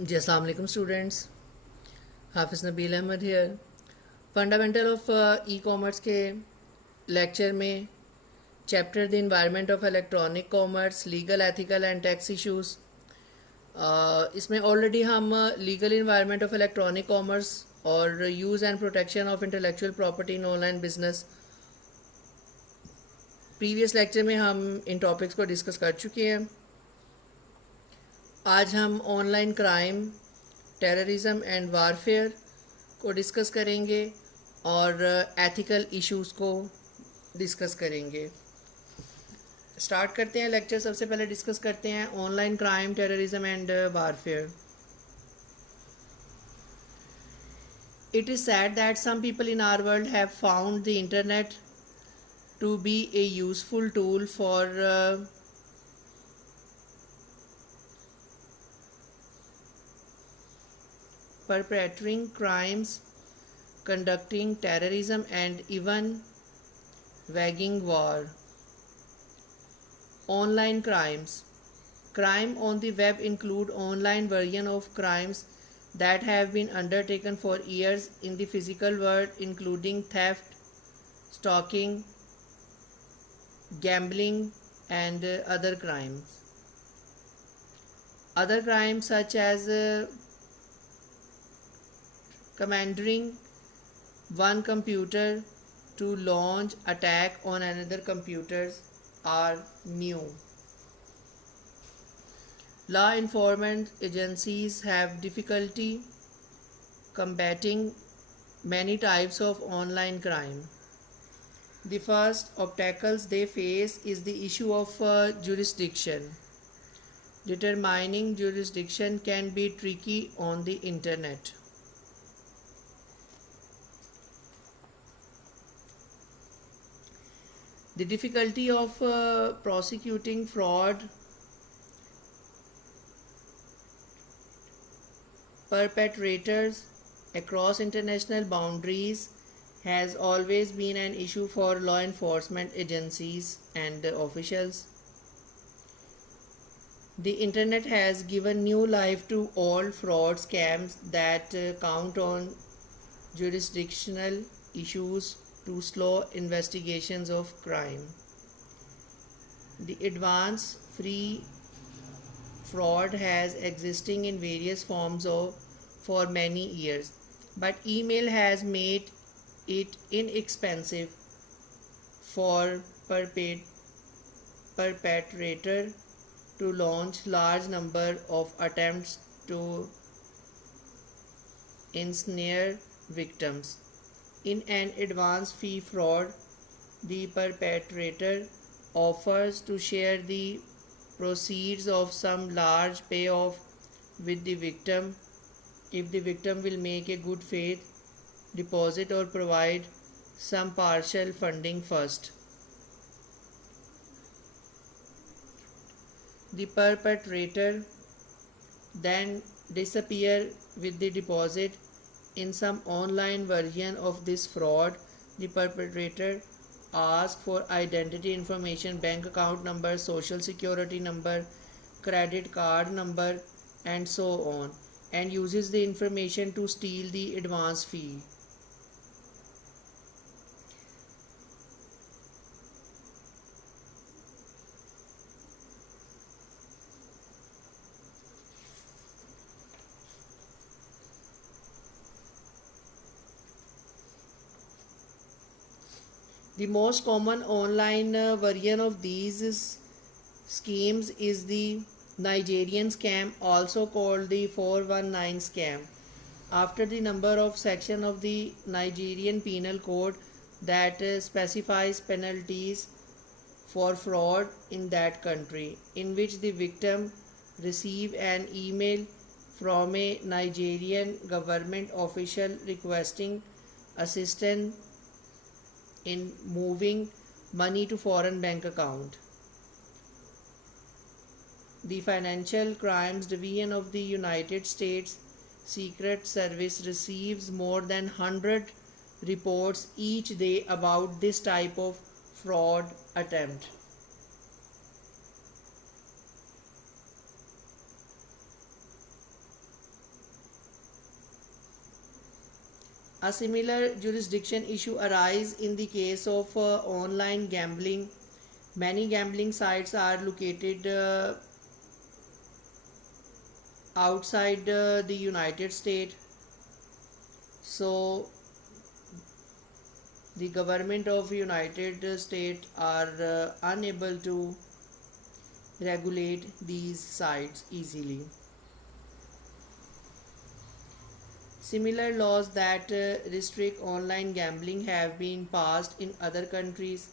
जी अस्सलाम वालेकुम students, Hafiz Nabeel Ahmed here. Fundamental of e commerce के लेक्चर में chapter the environment of electronic commerce, legal, ethical and tax issues. इसमें already हम legal environment of electronic commerce और use and protection of intellectual property in online business, previous lecture में हम इन topics को discuss कर चुके हैं। आज हम online crime, terrorism and warfare को डिस्कस करेंगे और एथिकल इश्यूज़ को डिस्कस करेंगे। स्टार्ट करते हैं लेक्चर। सबसे पहले डिस्कस करते हैं online crime, terrorism and warfare. It is sad that some people in our world have found the internet to be a useful tool for perpetrating crimes, conducting terrorism, and even waging war. Online crimes. Crime on the web include online version of crimes that have been undertaken for years in the physical world, including theft, stalking, gambling, and other crimes. Other crimes such as commanding one computer to launch attack on another computers are new. Law enforcement agencies have difficulty combating many types of online crime. The first obstacles they face is the issue of jurisdiction. Determining jurisdiction can be tricky on the internet. The difficulty of prosecuting fraud perpetrators across international boundaries has always been an issue for law enforcement agencies and officials. The internet has given new life to all fraud scams that count on jurisdictional issues to slow investigations of crime. The advanced free fraud has existing in various forms for many years, but email has made it inexpensive for perpetrator to launch large number of attempts to ensnare victims. In an advanced fee fraud, the perpetrator offers to share the proceeds of some large payoff with the victim if the victim will make a good faith deposit or provide some partial funding first. The perpetrator then disappear with the deposit. In some online version of this fraud, the perpetrator asks for identity information, bank account number, social security number, credit card number, and so on, and uses the information to steal the advance fee. The most common online version of these schemes is the Nigerian scam, also called the 419 scam, after the number of section of the Nigerian Penal Code that specifies penalties for fraud in that country, in which the victim receive an email from a Nigerian government official requesting assistance in moving money to foreign bank account. The Financial Crimes Division of the United States Secret Service receives more than 100 reports each day about this type of fraud attempt. A similar jurisdiction issue arises in the case of online gambling. Many gambling sites are located outside the United States, so the government of United States are unable to regulate these sites easily. Similar laws that restrict online gambling have been passed in other countries.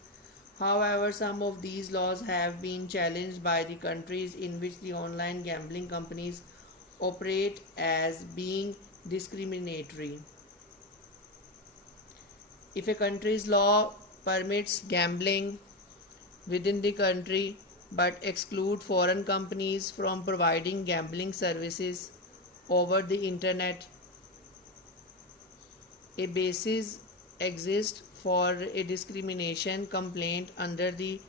However, some of these laws have been challenged by the countries in which the online gambling companies operate as being discriminatory. If a country's law permits gambling within the country but exclude foreign companies from providing gambling services over the internet, a basis exists for a discrimination complaint under the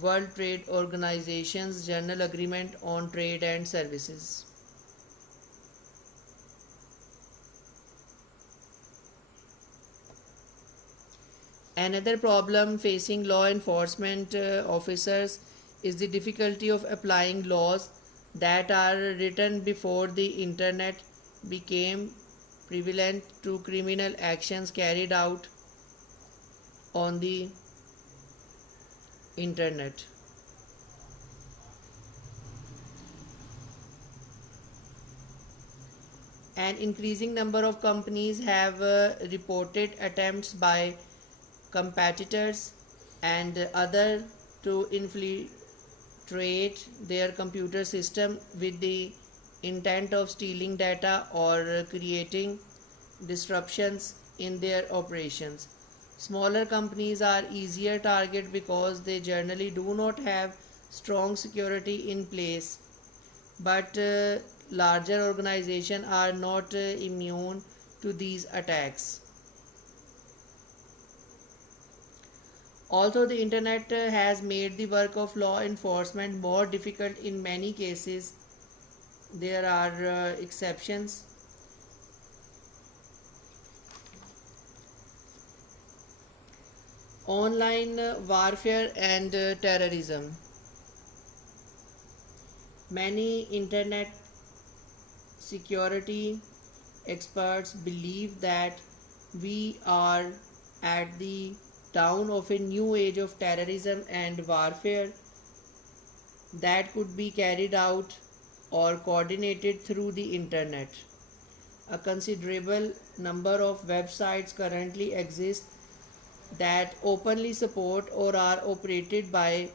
World Trade Organization's General Agreement on Trade and Services. Another problem facing law enforcement officers is the difficulty of applying laws that are written before the internet became prevalent to criminal actions carried out on the internet. An increasing number of companies have reported attempts by competitors and other to infiltrate their computer system with the intent of stealing data or creating disruptions in their operations. Smaller companies are easier target because they generally do not have strong security in place, but larger organizations are not immune to these attacks. Although the internet has made the work of law enforcement more difficult in many cases, there are exceptions. Online warfare and terrorism. Many internet security experts believe that we are at the dawn of a new age of terrorism and warfare that could be carried out or coordinated through the internet. A considerable number of websites currently exist that openly support or are operated by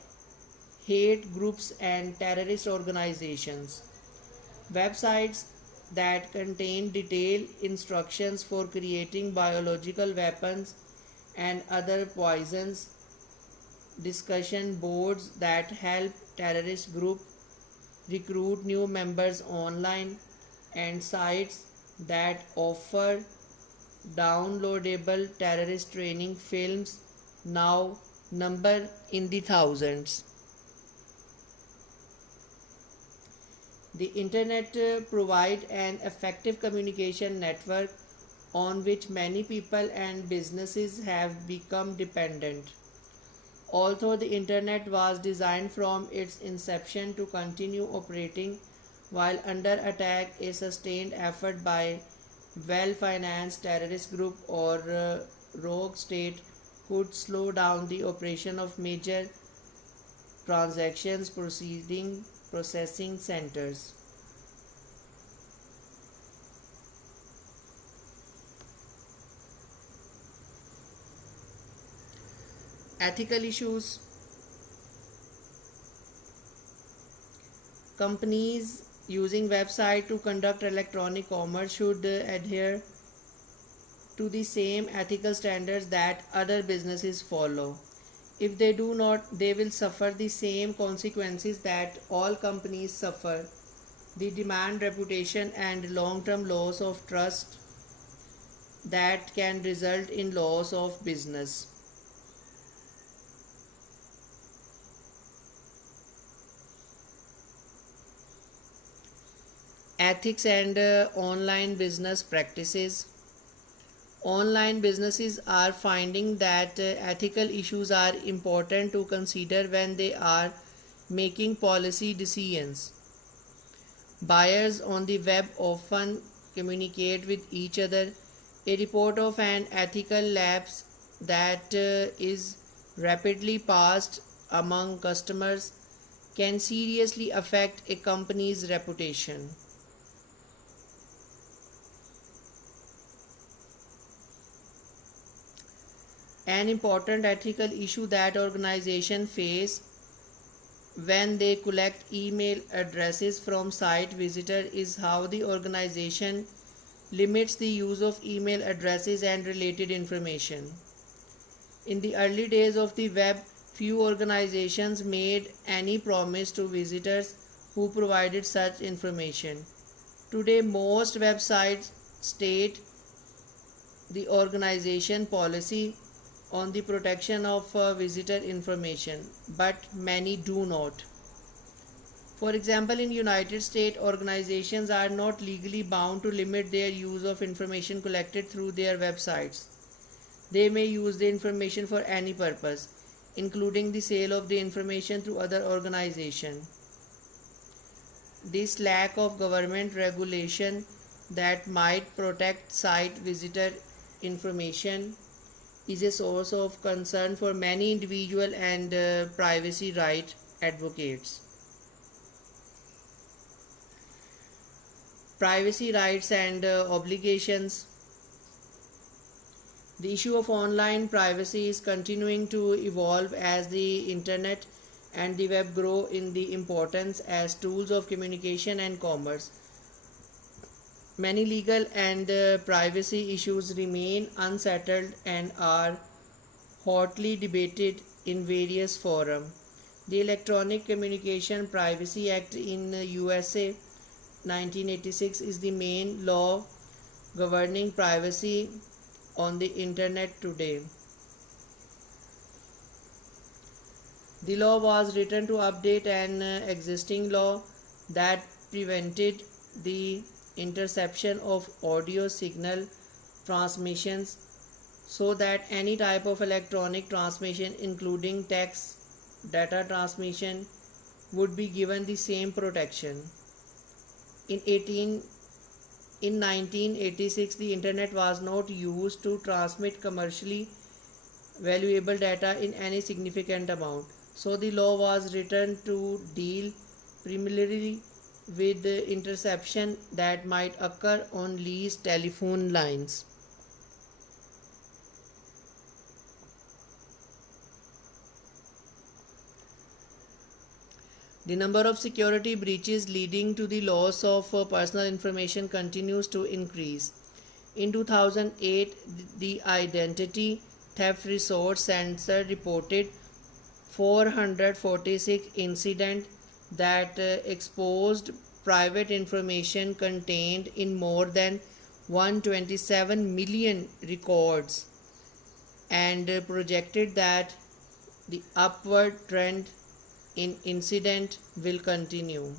hate groups and terrorist organizations. Websites that contain detailed instructions for creating biological weapons and other poisons, discussion boards that help terrorist groups recruit new members online, and sites that offer downloadable terrorist training films now number in the thousands. The internet provides an effective communication network on which many people and businesses have become dependent. Although the internet was designed from its inception to continue operating while under attack, a sustained effort by well-financed terrorist group or rogue state could slow down the operation of major transactions processing centers. Ethical issues. Companies using website to conduct electronic commerce should adhere to the same ethical standards that other businesses follow. If they do not, they will suffer the same consequences that all companies suffer. The demand, reputation, and long-term loss of trust that can result in loss of business. Ethics and online business practices. Online businesses are finding that ethical issues are important to consider when they are making policy decisions. Buyers on the web often communicate with each other. A report of an ethical lapse that is rapidly passed among customers can seriously affect a company's reputation. An important ethical issue that organizations face when they collect email addresses from site visitors is how the organization limits the use of email addresses and related information. In the early days of the web, few organizations made any promise to visitors who provided such information. Today, most websites state the organization policy on the protection of visitor information, but many do not. For example, in United States, organizations are not legally bound to limit their use of information collected through their websites. They may use the information for any purpose, including the sale of the information to other organizations. This lack of government regulation that might protect site visitor information is a source of concern for many individual and privacy right advocates. Privacy rights and obligations. The issue of online privacy is continuing to evolve as the internet and the web grow in the importance as tools of communication and commerce. Many legal and privacy issues remain unsettled and are hotly debated in various forums. The Electronic Communication Privacy Act in USA 1986 is the main law governing privacy on the internet today. The law was written to update an existing law that prevented the interception of audio signal transmissions so that any type of electronic transmission including text data transmission would be given the same protection. In 1986 the internet was not used to transmit commercially valuable data in any significant amount, so the law was written to deal primarily with the interception that might occur on leased telephone lines. The number of security breaches leading to the loss of personal information continues to increase. In 2008, the Identity Theft Resource Center reported 446 incidents that exposed private information contained in more than 127 million records and projected that the upward trend in incident will continue.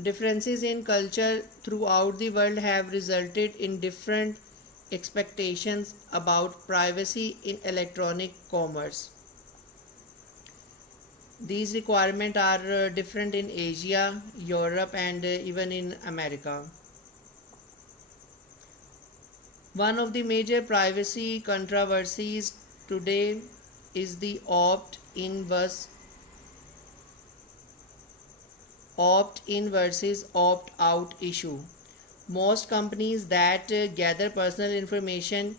Differences in culture throughout the world have resulted in different expectations about privacy in electronic commerce. These requirements are different in Asia, Europe, and even in America. One of the major privacy controversies today is the opt-in versus opt-out issue. Most companies that gather personal information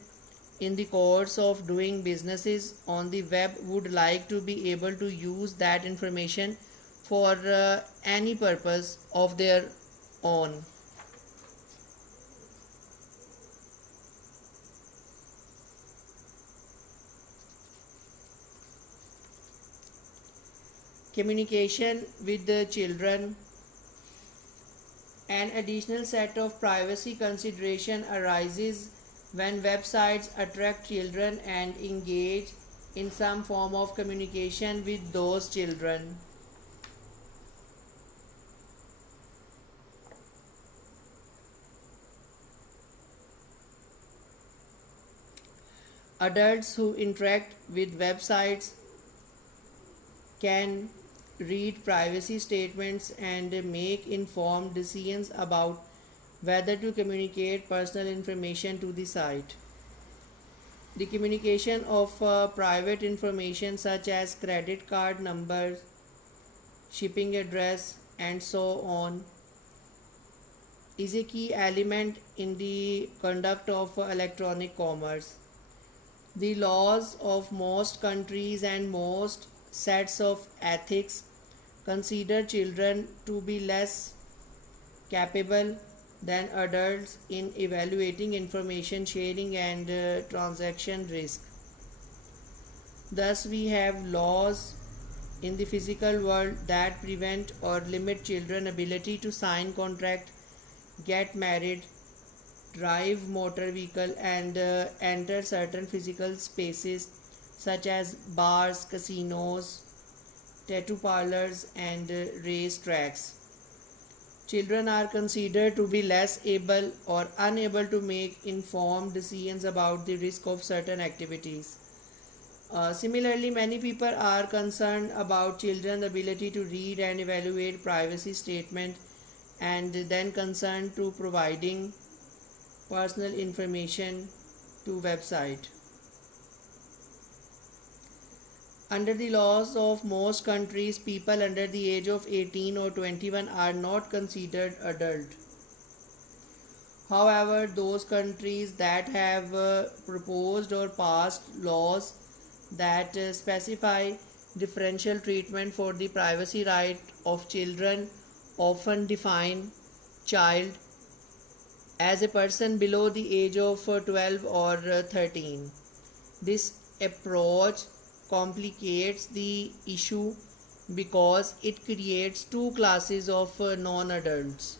in the course of doing businesses on the web would like to be able to use that information for any purpose of their own. Communication with the children. An additional set of privacy consideration arises when websites attract children and engage in some form of communication with those children. Adults who interact with websites can read privacy statements and make informed decisions about whether to communicate personal information to the site. The communication of private information such as credit card numbers, shipping address, and so on is a key element in the conduct of electronic commerce. The laws of most countries and most sets of ethics consider children to be less capable than adults in evaluating information sharing and transaction risk. Thus, we have laws in the physical world that prevent or limit children's ability to sign contract, get married, drive motor vehicle, and enter certain physical spaces such as bars, casinos, tattoo parlors, and race tracks. Children are considered to be less able or unable to make informed decisions about the risk of certain activities. Similarly, many people are concerned about children's ability to read and evaluate privacy statement and then concerned to providing personal information to website. Under the laws of most countries, people under the age of 18 or 21 are not considered adult. However, those countries that have proposed or passed laws that specify differential treatment for the privacy right of children often define child as a person below the age of 12 or 13. This approach complicates the issue because it creates two classes of non-adults.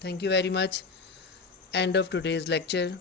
Thank you very much. End of today's lecture.